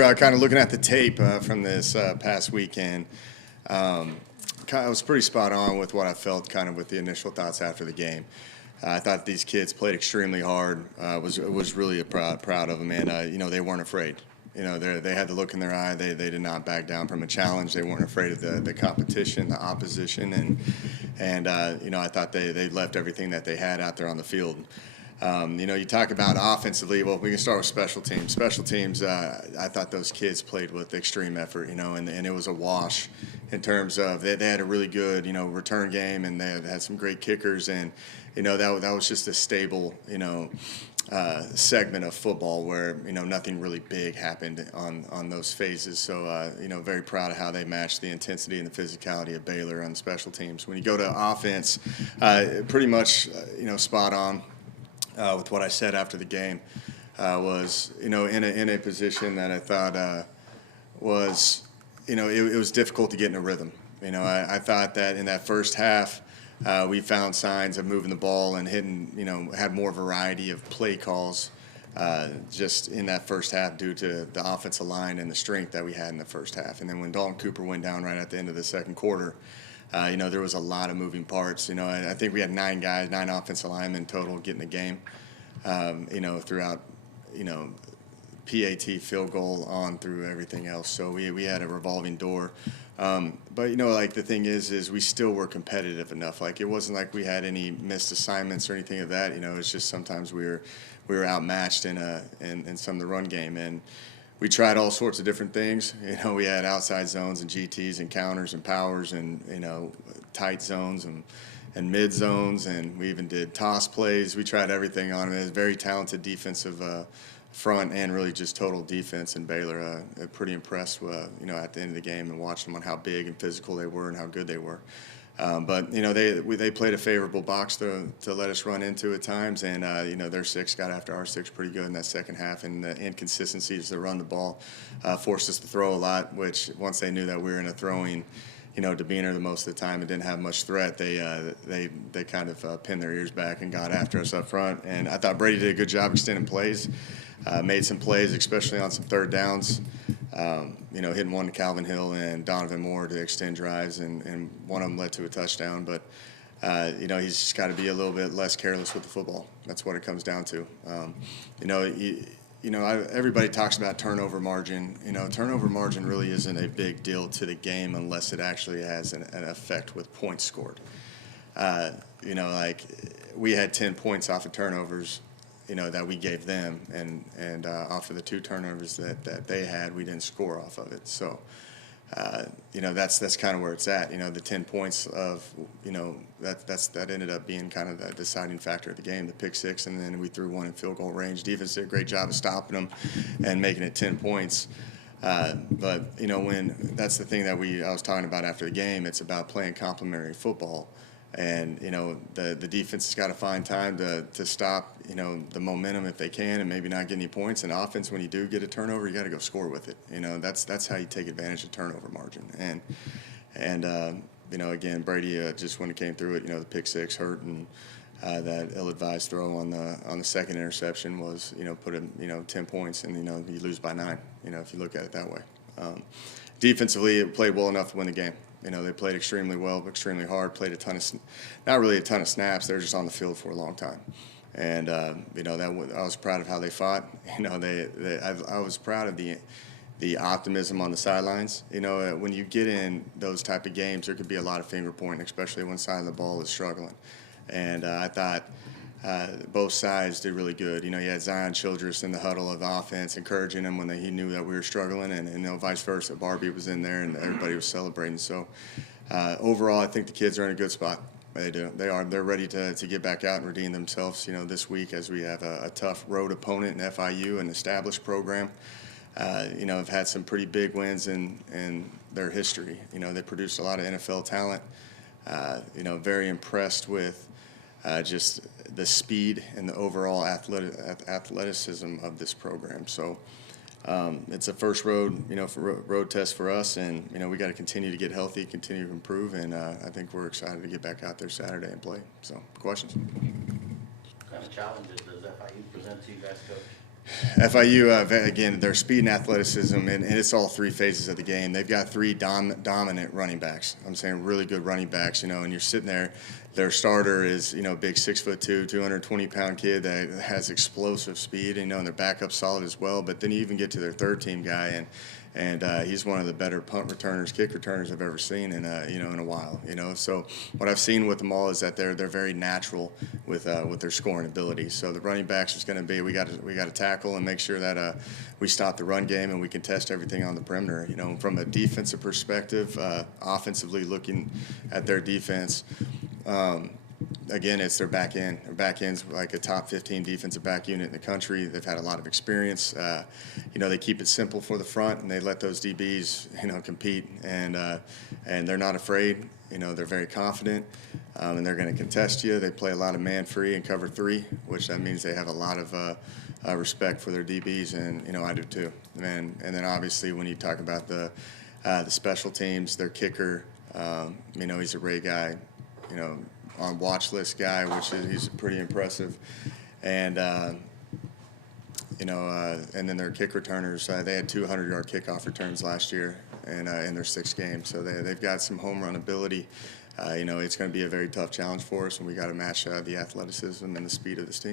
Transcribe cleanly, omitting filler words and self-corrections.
after kind of looking at the tape from this past weekend, I was pretty spot on with what I felt kind of with the initial thoughts after the game. I thought these kids played extremely hard. Was really proud of them, and they weren't afraid. They had the look in their eye. They did not back down from a challenge. They weren't afraid of the competition, the opposition, and I thought they left everything that they had out there on the field. You talk about offensively. Well, we can start with special teams. Special teams, I thought those kids played with extreme effort, and it was a wash in terms of they had a really good, return game, and they had some great kickers, and that was just a stable, segment of football where nothing really big happened on those phases. So very proud of how they matched the intensity and the physicality of Baylor on the special teams. When you go to offense, pretty much spot on. With what I said after the game, was in a position that I thought was it was difficult to get in a rhythm. I thought that in that first half we found signs of moving the ball and hitting, had more variety of play calls just in that first half due to the offensive line and the strength that we had in the first half. And then when Dalton Cooper went down right at the end of the second quarter, there was a lot of moving parts. I think we had 9 offensive linemen total getting the game, throughout, PAT, field goal, on through everything else. So we had a revolving door. But, the thing is we still were competitive enough. Like, it wasn't like we had any missed assignments or anything of that. It's just sometimes we were outmatched in some of the run game. And we tried all sorts of different things. We had outside zones and GTs and counters and powers and, tight zones and mid zones, and we even did toss plays. We tried everything on it. It was a very talented defensive front and really just total defense. And Baylor, pretty impressed, at the end of the game and watching them on how big and physical they were and how good they were. But they played a favorable box to let us run into at times, and their 6 got after our 6 pretty good in that second half, and the inconsistencies to run the ball forced us to throw a lot. Which once they knew that we were in a throwing, demeanor the most of the time and didn't have much threat, they kind of pinned their ears back and got after us up front. And I thought Brady did a good job extending plays, made some plays, especially on some third downs. Hitting one to Calvin Hill and Donovan Moore to extend drives, and one of them led to a touchdown. But, he's just got to be a little bit less careless with the football. That's what it comes down to. Everybody talks about turnover margin. Turnover margin really isn't a big deal to the game unless it actually has an effect with points scored. We had 10 points off of turnovers, that we gave them, and off of the 2 turnovers that they had, we didn't score off of it. So, that's kind of where it's at. The 10 points of, that ended up being kind of the deciding factor of the game, the pick 6, and then we threw one in field goal range. Defense did a great job of stopping them and making it 10 points. But when that's the thing that I was talking about after the game, it's about playing complementary football. And the defense has got to find time to stop the momentum if they can, and maybe not get any points. And offense, when you do get a turnover, you got to go score with it. That's how you take advantage of turnover margin. And again, Brady just when it came through it, the pick 6 hurt, and that ill-advised throw on the second interception was put him 10 points, and you lose by 9. If you look at it that way. Defensively, it played well enough to win the game. They played extremely well, extremely hard, played not really a ton of snaps. They were just on the field for a long time. And, I was proud of how they fought. I was proud of the optimism on the sidelines. When you get in those type of games, there could be a lot of finger pointing, especially when side of the ball is struggling. And I thought both sides did really good. You had Zion Childress in the huddle of the offense encouraging him when he knew that we were struggling, and vice versa. Barbie was in there, and everybody was celebrating. So overall, I think the kids are in a good spot. They do. They are. They're ready to get back out and redeem themselves, this week, as we have a tough road opponent in FIU, an established program. Have had some pretty big wins in their history. They produced a lot of NFL talent. Very impressed with just the speed and the overall athleticism of this program. So it's a first road test for us, and we got to continue to get healthy, continue to improve, and I think we're excited to get back out there Saturday and play. So, questions? What kind of challenges does FIU present to you guys, Coach? FIU, again, their speed and athleticism, and it's all three phases of the game. They've got three dominant running backs. I'm saying really good running backs, and you're sitting there. Their starter is, big 6'2", 220-pound kid that has explosive speed, and their backup's solid as well. But then you even get to their third team guy, and he's one of the better punt returners, kick returners I've ever seen in a while. So what I've seen with them all is that they're very natural with their scoring ability. So the running backs is going to be we got to tackle and make sure that we stop the run game and we can test everything on the perimeter. From a defensive perspective, offensively looking at their defense. Again, it's their back end. Their back end's like a top 15 defensive back unit in the country. They've had a lot of experience. They keep it simple for the front, and they let those DBs, compete. And they're not afraid. They're very confident, and they're going to contest you. They play a lot of man free and cover three, which that means they have a lot of respect for their DBs, and I do too. And then obviously when you talk about the special teams, their kicker, he's a Ray guy. On watch list guy, he's pretty impressive, and and then their kick returners. They had 200-yard kickoff returns last year, and in their 6 games, so they've got some home run ability. It's going to be a very tough challenge for us, and we got to match the athleticism and the speed of this team.